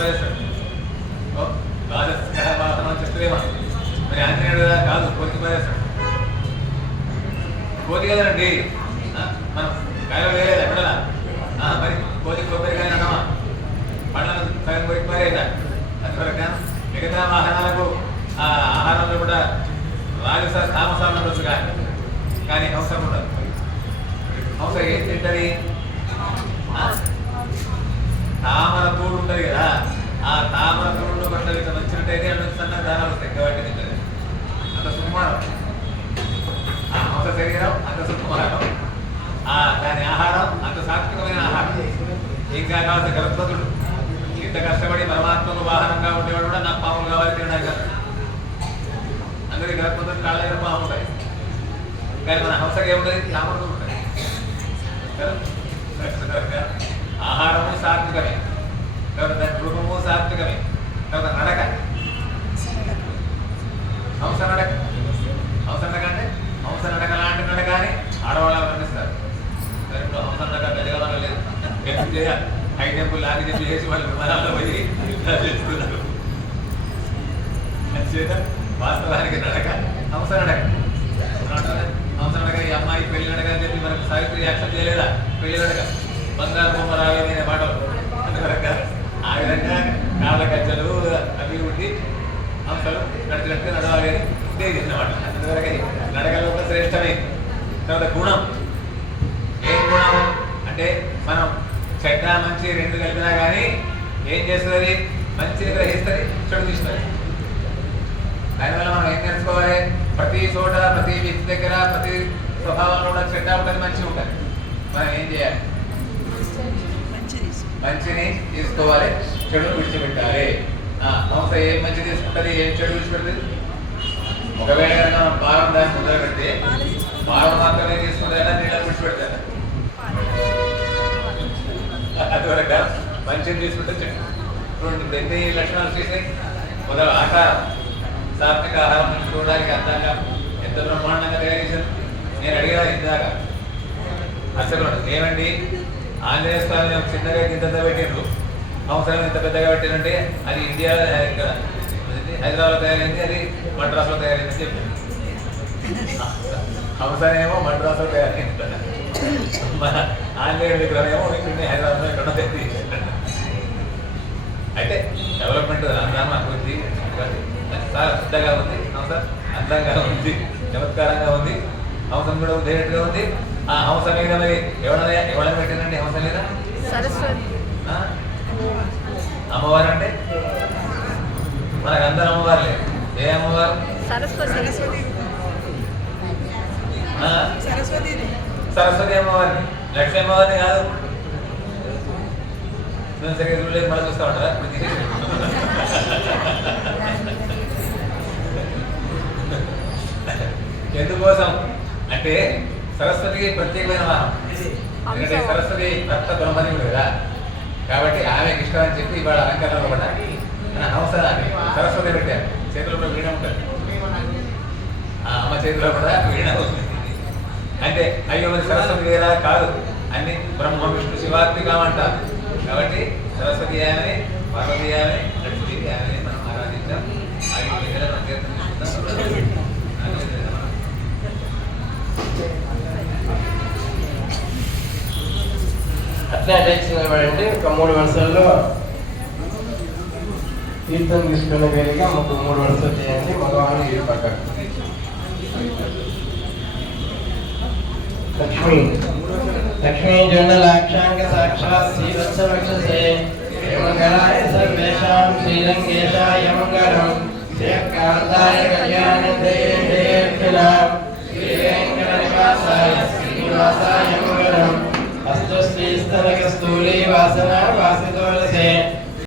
పారేస్తాడు ఓ ద్వాదశ చెప్తేమా మరి ఆంజనేయుడు కాదు కోతి పారేస్తాడు కోతి కదండి మనం కాయలు వేరేదా ఎక్కడలా మరి కోతి కొబ్బరి కొబ్బరికాయ అన్నమా పండ్లను సగం కొరికి పారేదా అందువల్ల మిగతా వాహనాలకు ఆ ఆహారంలో కూడా రాజస తామసాలు ఉండొచ్చు కానీ కానీ అవసరం ఉండదు అవసరం ఏం తింటది తామర తోడు ఉంటుంది కదా ఆ తామర తోడు పట్ల ఇట్లా వచ్చినట్టయితే అటు సన్న దానాలు వస్తాయి కాబట్టి తింటది అంత సుకుమారం ఆ హంస శరీరం అంత సుకుమారం ఆ దాని ఆహారం అంత సాత్వికమైన ఆహారం. ఇంకా కావాల్సిన గర్భతుడు ఇంత కష్టపడి పరమాత్మకు వాహనంగా ఉండేవాడు కూడా నాకు పాములు కావాలి తినడానికి కదా. అందరి గర్భతుడు కాళ్ళ దగ్గర పాము ఉంటాయి. కానీ మన హంసకి ఏముంటుంది తామరతో ఉంటాయి. కదా? ఆహారము సాత్వికమే. తర్వాత దాని రూపము సాత్వికమే. తర్వాత నడక. హంస నడక. హంస నడక అంటే హంస నడక లాంటి నడకని ఆడవాళ్ళు వర్ణిస్తారు. మరి ఇప్పుడు హంస నడక పెద్దగా లేదు. హై టెంపుల్ లాగి చెప్పి చేసి వాళ్ళు విమానాల్లో పోయి ఇలా చేస్తున్నారు. అంచేత వాస్తవానికి నడక హంస నడక. హంస నడక ఈ అమ్మాయి పెళ్ళి నడక అని చెప్పి మనకు సావిత్రి యాక్షన్ చేయలేదా? పెళ్ళి నడక. బంగారు బొమ్మ రాలేదు అనే మాట ఆ విధంగా కాళ్ళ గజ్జలు అవి ఉండి అంశాలు నడిచినట్టుగా నడవాలి అని ఉండేది అన్నమాట అందువరకు నడకలు ఒక శ్రేష్టమే. తర్వాత గుణం. ఏం గుణం? అంటే మనం చెడ్డ మంచి రెండు కలిపినా కానీ ఏం చేస్తుంది? మంచిని గ్రహిస్తుంది చెడు తీస్తుంది దానివల్ల మనం ఏం నేర్చుకోవాలి? ప్రతి చోట ప్రతి వ్యక్తి దగ్గర ప్రతి స్వభావంలో కూడా చెడ్డ ఉంటుంది మంచి ఉంటుంది. మనం ఏం చేయాలి? మంచిని తీసుకోవాలి. చెడు విడిచిపెట్టాలి. ఆ, ఏం మంచి తీసుకుంటుంది? ఏం చెడు విడిచిపెడుతుంది? ఒకవేళ కనుక మనం దాన్ని మొదలుపెడితే పెడితే మాత్రమే తీసుకుంటారా నీళ్ళని విడిచిపెడతారా అదివరక మంచిని తీసుకుంటే చెడు. ఇప్పుడు ఎన్ని లక్షణాలు చేసినాయి. మొదలు ఆహారం. సాత్విక ఆహారం చూడడానికి అందంగా ఎంత బ్రహ్మాండంగా తయారు చేశారు. నేను అడిగాను ఇందాక. అసలు ఏమండి ఆంజనేయ స్వామిని చిన్నగా ఇంత పెట్టిండ్రు. అవసరం ఇంత పెద్దగా పెట్టినంటే అది ఇండియా ఇక్కడ హైదరాబాద్లో తయారైంది అది మద్రాసులో తయారైంది అని చెప్పారు అవసరం ఏమో మద్రాసులో తయారైంది. మన ఆంజనేయ విగ్రహం ఏమో ఇక్కడ హైదరాబాద్లో ఇక్కడ తెచ్చి అయితే డెవలప్మెంట్ అందామా అభివృద్ధి చాలా పెద్దగా ఉంది. అవసరం అందంగా ఉంది చమత్కారంగా ఉంది. అవసరం కూడా ఉదయట్టుగా ఉంది. హంస మీద మరి ఎవరైనా ఎవరైనా పెట్టినండి హంస మీద సరస్వతి? అమ్మవారు అంటే? మనకు అందరు అమ్మవారు లేదు ఏ అమ్మవారు? సరస్వతి? సరస్వతి సరస్వతి అమ్మవారిని లక్ష్మీ అమ్మవారిని కాదు. మేము సరిగ్గా చూడలేదు మళ్ళీ చూస్తా ఉంటారా? ఇప్పుడు తీసేసి. ఎందుకోసం? అంటే సరస్వతికి ప్రత్యేకమైన వాహనం ఎందుకంటే సరస్వతి భక్త బ్రహ్మదేవుడు కదా. కాబట్టి ఆమెకి ఇష్టం అని చెప్పి ఇవాళ అలంకరణలో మన అవసరాన్ని సరస్వతి పెట్టారు చేతిలో కూడా వీణ ఉంటుంది. అమ్మ చేతిలో కూడా వీణ అంటే అయ్యో మరి సరస్వతి వేరా కాదు. అన్ని బ్రహ్మ విష్ణు శివాత్మికం అంటారు కాబట్టి సరస్వతి ఆమె పార్వతి ఆమె లక్ష్మీ ఆమె మనం ఆరాధించాం ఆ విధంగా మనం కీర్తన చేసుకుంటాం. ఆ విధంగా మనం అట్లా అటాచ్ నిలబడండి ఒక మూడు వరుసల్లో తీర్థం తీసుకున్న వేరుగా ఒక మూడు వరుసలు చేయండి మగవాళ్ళు ఇరు పక్క లక్ష్మి లక్ష్మీ జండలాక్షాంగ సాక్షాత్ శ్రీవత్స వక్షసే మంగళాయ సర్వేషాం శ్రీరంగేశాయ మంగళం. శ్రీకాంతాయ కళ్యాణ. శ్రీవేంకటనివాసాయ శ్రీనివాసాయ श्रीस्थल कस्तूरी वासना वासितोलसे।